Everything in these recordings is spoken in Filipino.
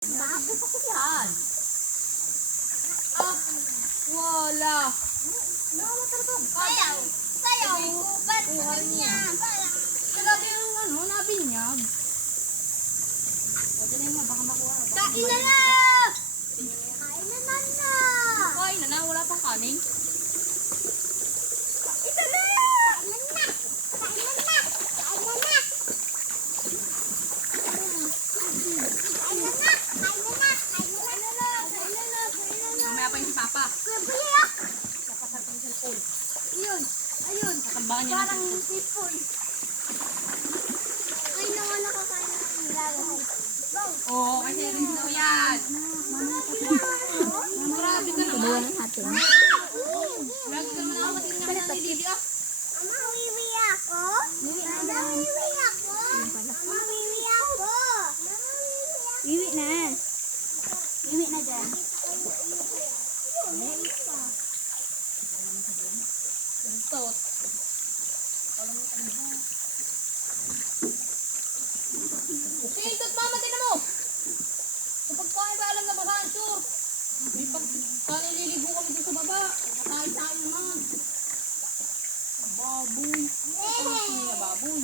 Bakit ako yan? Ah, wala. Wala talaga. Sayaw. Sayaw. Ba't niya? Talaga yung ano, nabinyag. O, dyan na baka makuha. Kain na na! Kain na na! Kain na na, wala pang kanin. Ito na! Kain na na! Kain na na! Kain na na! Kain na na! Kain na na! Kain na na! Kain na na! Kain na na! Mamaya pa yung si Papa. Kuya Buya! Kapasal pa yung cellphone. Ayun! Ayun! Katambahan niya ng Parang cellphone. sipon. Ay, nawa nakakain na ng nilalagay. Go! Oo, kasi rin daw yan. Grabe ka naman. natin. Grabe ka naman ako kasi naman nalilili ah. Mama, wiwi ako? Mama, wiwi ako? Mama, wiwi ako? Iwi na. Iwi na dyan. Buntot. Sintot mama, tinan mo. Sa pagkain ba alam na basahan, sure. May nililigo kami dito sa baba. Nakakain tayo naman. Baboy. Pagkain niya baboy.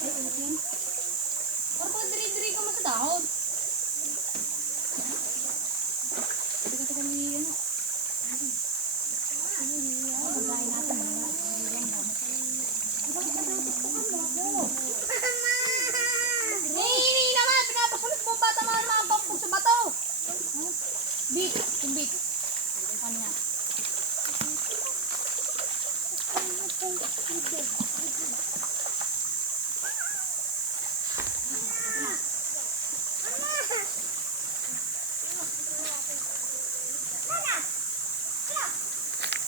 Ay, ulitin. Parang pag diri-diri ka mo sa dahon. Teka, may ano. Pagkain natin. Hindi naman, pinapakulit mo bata mga nakapapog sa bato. Big, yung big. Ano niya?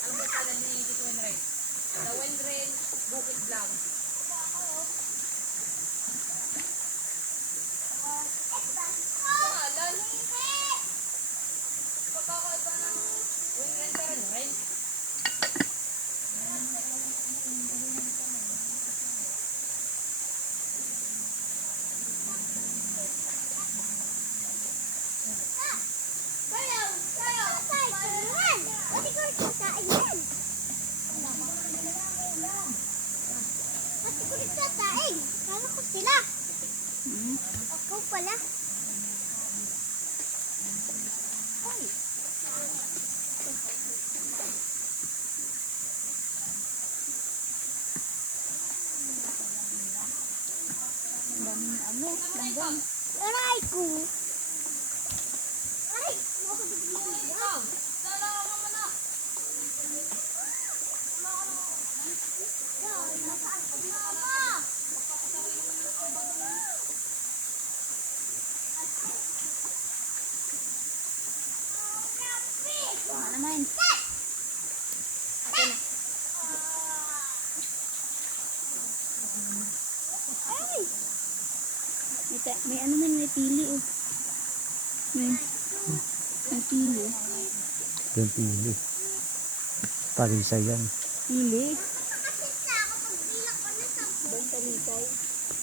Ano ba pala ni Tito Wenren? The Wenren Bukid Vlog. Pangalan? Pagkakaiba ng Wenren sa Wenren. Sayaw! Sayaw! Sayaw! Pati ko rin kain yan! Pati ko rin kain! Kala ko sila! Ako pala! Ay! Aray ko! Aray! Ikaw, dala ka mo na. Mama! Ano naman? May ano man, may pili oh. May pili. Yung pili. Parisa yan. Pili.